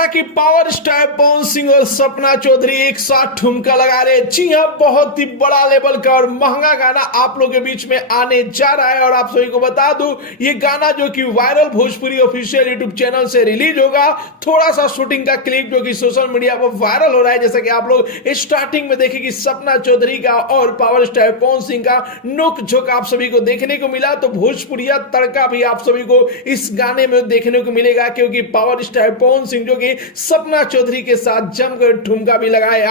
था कि power star Pawan सिंह और सपना चौधरी एक साथ ठुमका लगा रहे। जी हाँ, बहुत ही बड़ा लेवल का और महंगा गाना आप लोगों के बीच में आने जा रहा है। और आप सभी को बता दूं, ये गाना जो कि वायरल भोजपुरी ऑफिशियल यूट्यूब चैनल से रिलीज होगा। थोड़ा सा शूटिंग का क्लिप जो कि सोशल मीडिया पर वायरल हो रहा है, जैसा कि आप लोग स्टार्टिंग में देखें कि सपना चौधरी का और पावर स्टार पवन सिंह का नोक झोंक आप सभी को देखने को मिला। तो भोजपुरिया तड़का भी आप सभी को इस गाने में देखने को मिलेगा, क्योंकि पावर स्टार पवन सिंह जो कि सपना चौधरी के साथ जमकर ठुमका भी लगाए।